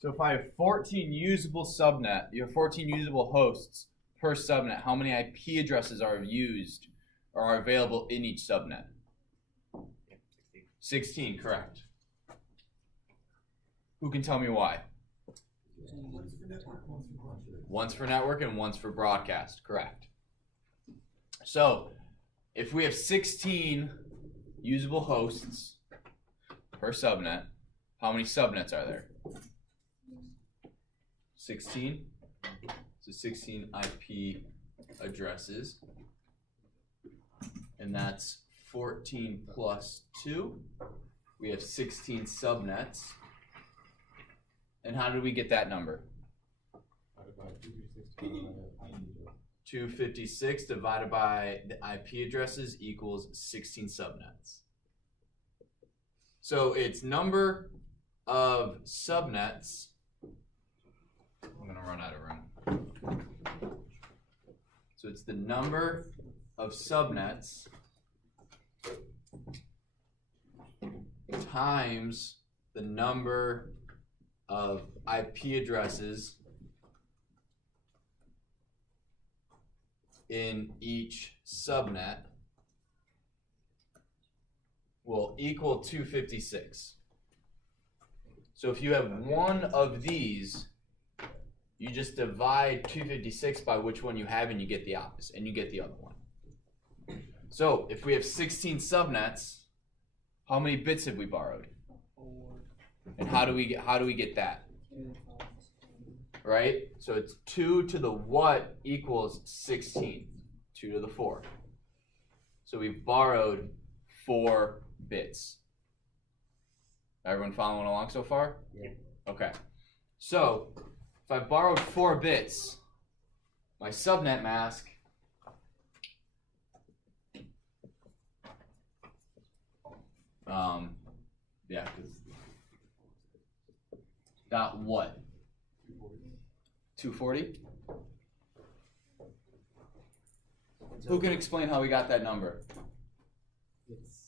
So if I have 14 usable subnet, you have 14 usable hosts per subnet. How many IP addresses are used or are available in each subnet? 16, correct. Who can tell me why? One's for network and one's for broadcast, correct. So if we have 16 usable hosts per subnet, how many subnets are there? 16. So 16 IP addresses. And that's 14 plus 2. We have 16 subnets. And how did we get that number? 256 divided by the IP addresses equals 16 subnets. So it's number of subnets. I'm going to run out of room. So it's the number of subnets times the number of IP addresses in each subnet will equal 256. So if you have one of these, you just divide 256 by which one you have and you get the opposite, and you get the other one. So if we have 16 subnets, how many bits have we borrowed? 4. And how do we get that? 2. Right? So it's 2 to the what equals 16. 2 to the 4. So we've borrowed 4 bits. Everyone following along so far? Yeah. Okay. So if I borrowed 4 bits, my subnet mask yeah, because dot what? 240? Who can explain how we got that number?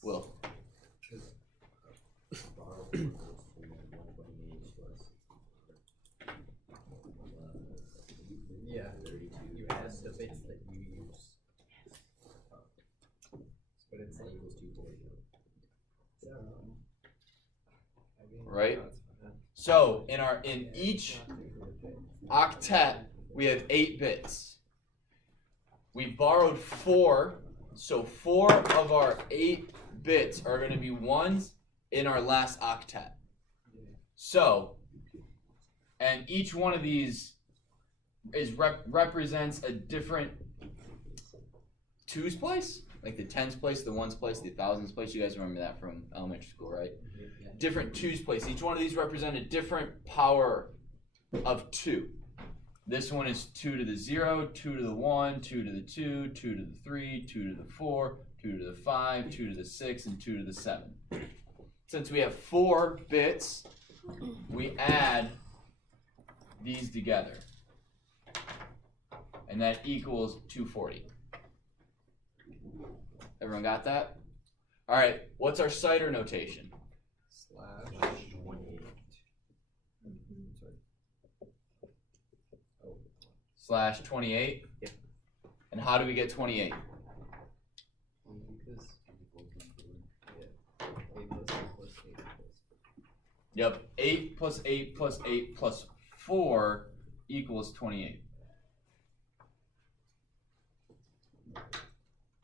Will. Yeah, you add the bits that you use. But it's equals 240. Right? So in each octet we have 8 bits. We borrowed 4, so 4 of our 8 bits are going to be ones in our last octet. So, and each one of these is represents a different twos place, like the tens place, the ones place, the thousands place. You guys remember that from elementary school, right? Different twos place. Each one of these represent a different power of 2. This one is 2 to the 0, 2 to the 1, 2 to the 2, 2 to the 3, 2 to the 4, 2 to the 5, 2 to the 6, and 2 to the 7. Since we have 4 bits, we add these together. And that equals 240. Everyone got that? All right, what's our CIDR notation? Slash 28. Yep. And how do we get 28? Yep, 8 plus 8 plus 8 plus 4 equals 28.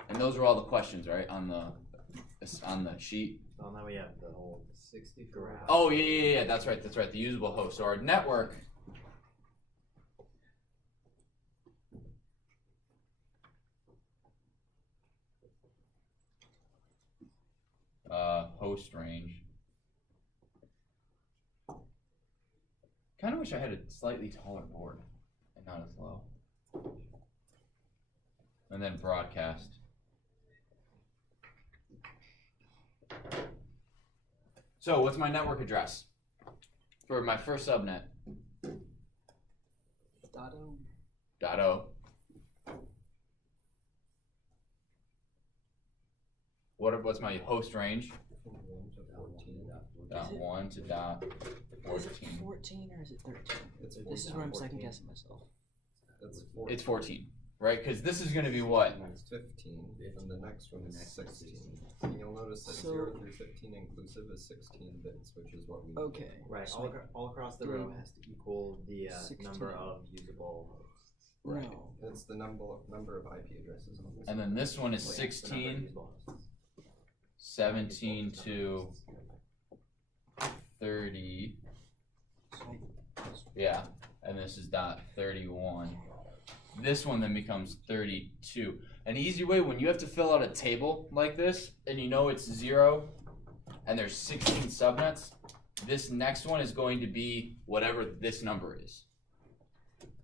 And those are all the questions, right, on the sheet? Well, now we have the whole 60 graph. Oh, yeah, that's right, the usable host. So our network host range. Kind of wish I had a slightly taller board and not as low. And then broadcast. So what's my network address for my first subnet? .0. What's my host range? .1 to .14. 14 or is it 13? It's This is where I'm 14. second guessing myself. That's 14. It's 14, right? Because this is going to be what? It's 15, and the next one is 16. And you'll notice that So- 0 through 15 inclusive is 16 bits, which is what we need. Okay. Right, So all across the three, row has to equal the 16. number of usable hosts. Right. No. And it's the number of IP addresses on this. And then this one is Oh, yeah, the number of 16, usable hosts. 17 to 30. Yeah, and this is dot 31. This one then becomes 32. An easy way when you have to fill out a table like this and you know it's 0 and there's 16 subnets, this next one is going to be whatever this number is.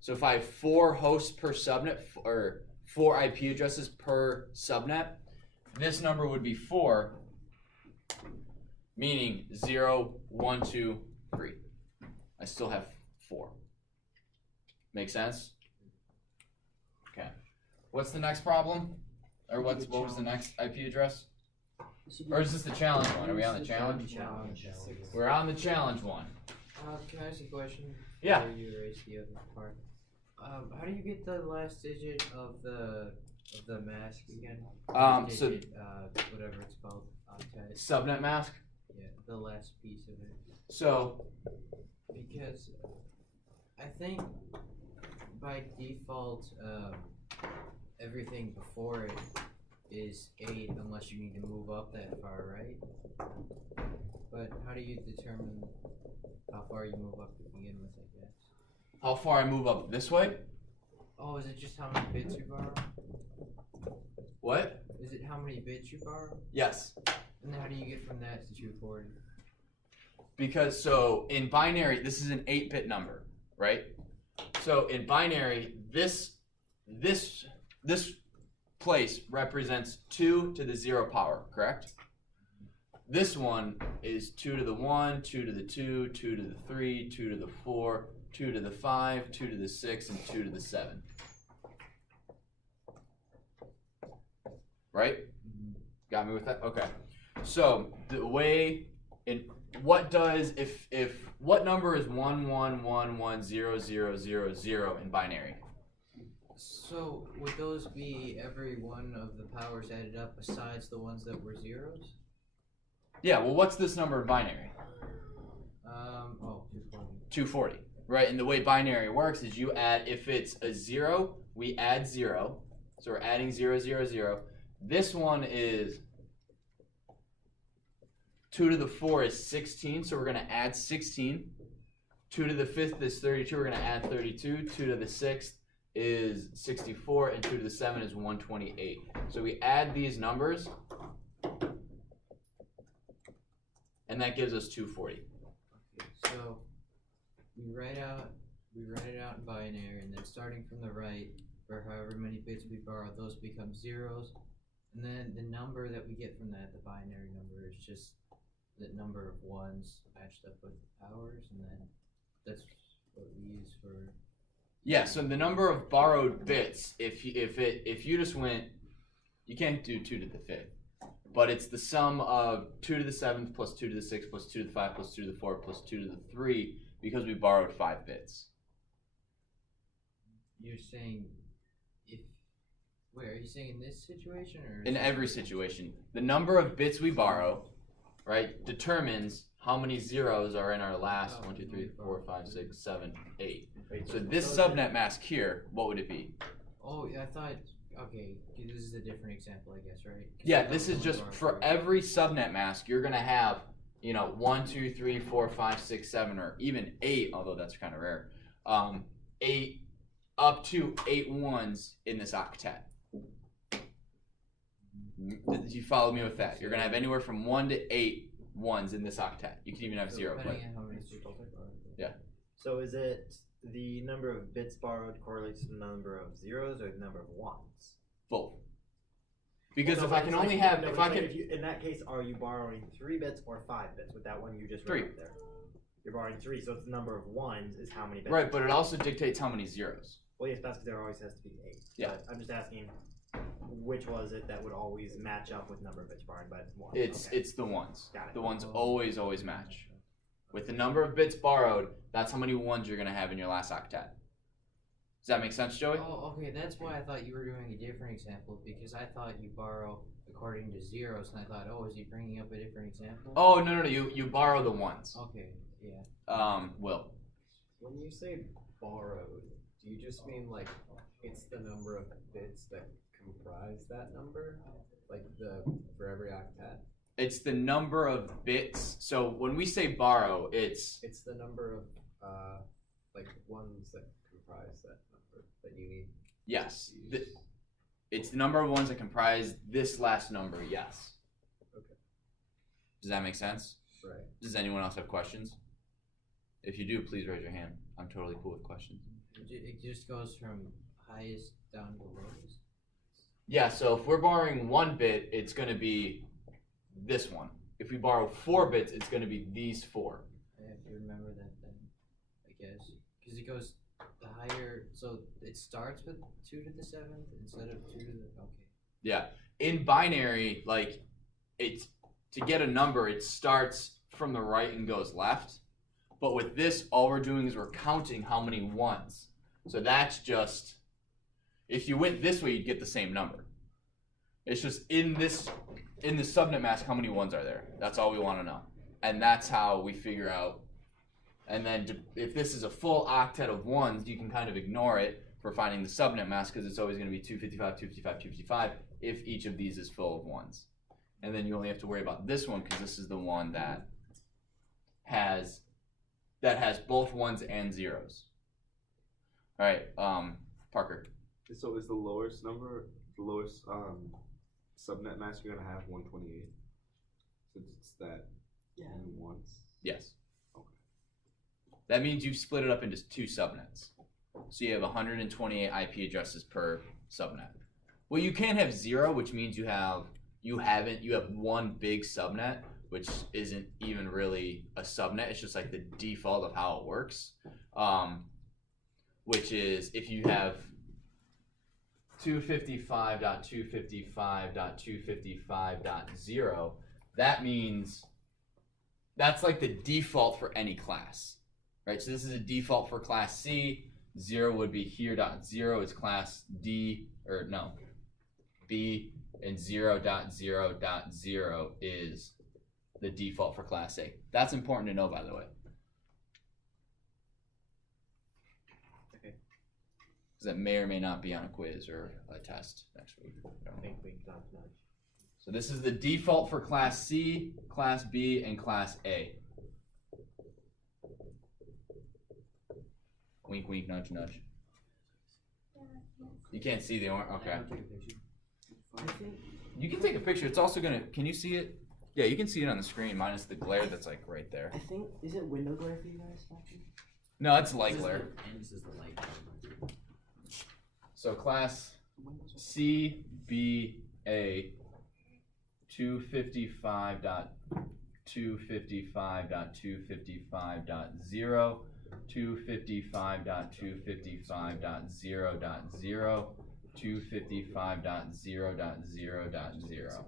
So if I have 4 hosts per subnet or 4 IP addresses per subnet, this number would be 4, meaning 0, 1, 2, 3. I still have 4. Make sense? Okay. What's the next problem? Or what was the next IP address? Or is this the challenge one? Are we on the challenge? We're on the challenge one. Can I ask a question? Yeah. Before you erase the other part. How do you get the last digit of the mask again? So Digit, whatever it's called. Octet. subnet mask. Yeah, the last piece of it. So Because I think by default, everything before it is 8 unless you need to move up that far, right? But how do you determine how far you move up to begin with, I guess? how far I move up this way? Oh, is it just how many bits you borrow? What? Is it how many bits you borrow? Yes. And how do you get from that to 240? Because so in binary, this is an 8-bit number, right? So in binary, this place represents 2 to the 0 power, correct? This one is 2 to the 1, 2 to the 2, 2 to the 3, 2 to the 4, 2 to the 5, 2 to the 6, and 2 to the 7. Right? Got me with that? Okay. So the way in what does if what number is 11110000 in binary? So would those be every one of the powers added up besides the ones that were zeros? Yeah, well what's this number in binary? 240. 240. Right? And the way binary works is you add, if it's a 0, we add 0. So we're adding 0, 0, 0. This one is 2 to the 4 is 16, so we're going to add 16. 2 to the 5th is 32, we're going to add 32. 2 to the 6th is 64, and 2 to the 7 is 128. So we add these numbers, and that gives us 240. So we write it out in binary, and then starting from the right, for however many bits we borrow, those become zeros. And then the number that we get from that, the binary number, is just the number of ones matched up with ours, and then that's what we use for. Yeah, so the number of borrowed bits, if you just went, you can't do 2 to the 5th, but it's the sum of 2 to the 7th plus 2 to the 6th plus 2 to the 5 plus 2 to the 4 plus 2 to the 3 because we borrowed 5 bits. You're saying are you saying in this situation or In every situation, the number of bits we borrow, right, determines how many zeros are in our last 1, 2, 3, 4, 5, 6, 7, 8. So this subnet mask here, what would it be? Oh, yeah, I thought. Okay, this is a different example, I guess, right? 'Cause Yeah, that this was is the one just borrowed for first. every subnet mask, you're gonna have, 1, 2, 3, 4, 5, 6, 7, or even 8, although that's kind of rare. 8 up to 8 ones in this octet. Did you follow me with that? You're gonna have anywhere from 1 to 8 ones in this octet. You can even have So 0. But depending on how many people they borrowed. Yeah. So is it the number of bits borrowed correlates to the number of zeros or the number of ones? both. Because No, if but I it's can like- only have, no, if it's I like can, if you, in that case, are you borrowing 3 bits or 5 bits with that one you just 3. wrote up there? You're borrowing 3, so it's the number of ones is how many bits. right, but it also dictates how many zeros. Well, yes, that's because there always has to be 8. Yeah. But I'm just asking, which was it that would always match up with number of bits borrowed by 1? It's the ones. Got it. The ones always match. With the number of bits borrowed, that's how many ones you're gonna have in your last octet. Does that make sense, Joey? Oh, okay, that's why I thought you were doing a different example, because I thought you borrow according to zeros, and I thought, oh, is he bringing up a different example? Oh, no, you borrow the ones. Okay, yeah. Will. When you say borrowed, do you just mean like it's the number of bits that comprise that number? Like for every octet? It's the number of bits. So when we say borrow, it's the number of like ones that comprise that number that you need. yes. It's the number of ones that comprise this last number, yes. Okay. Does that make sense? Right. Does anyone else have questions? If you do, please raise your hand. I'm totally cool with questions. It just goes from highest down to lowest? Yeah, so if we're borrowing 1 bit, it's going to be this one. If we borrow 4 bits, it's going to be these 4. I have to remember that then, I guess. Because it goes the higher, so it starts with 2 to the 7th instead of 2 to the, okay. Yeah. In binary, like, it's to get a number, it starts from the right and goes left. But with this, all we're doing is we're counting how many ones. So that's just, if you went this way, you'd get the same number. It's just in the subnet mask, how many ones are there? That's all we want to know. And that's how we figure out. And then if this is a full octet of ones, you can kind of ignore it for finding the subnet mask because it's always going to be 255, 255, 255 if each of these is full of ones. And then you only have to worry about this one because this is the one that has both ones and zeros. All right, Parker. So is the lowest subnet mask you're gonna have 128? Since it's that many ones. Yes. Okay. That means you've split it up into 2 subnets. So you have 128 IP addresses per subnet. Well, you can have 0, which means you have one big subnet, which isn't even really a subnet. It's just like the default of how it works. Which is if you have 255.255.255.0, that means that's like the default for any class, right? So this is a default for class C. 0 would be here.0 is class D, or no, B, and 0.0.0 is the default for class A. That's important to know, by the way. Okay. Because that may or may not be on a quiz or a test next week. So this is the default for class C, class B, and class A. Wink, wink, nudge, nudge. You can't see the orange. Okay. You can take a picture. It's also gonna. Can you see it? Yeah, you can see it on the screen, minus the glare that's like right there. I think, is it window glare for you guys, actually? No, it's light glare. And this is the light. So class C, B, A, 255.255.255.0, 255.255.0.0, 255.0.0.0.0.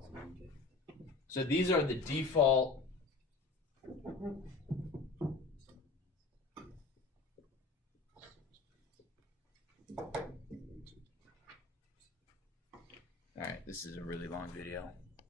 So these are the default. All right, this is a really long video.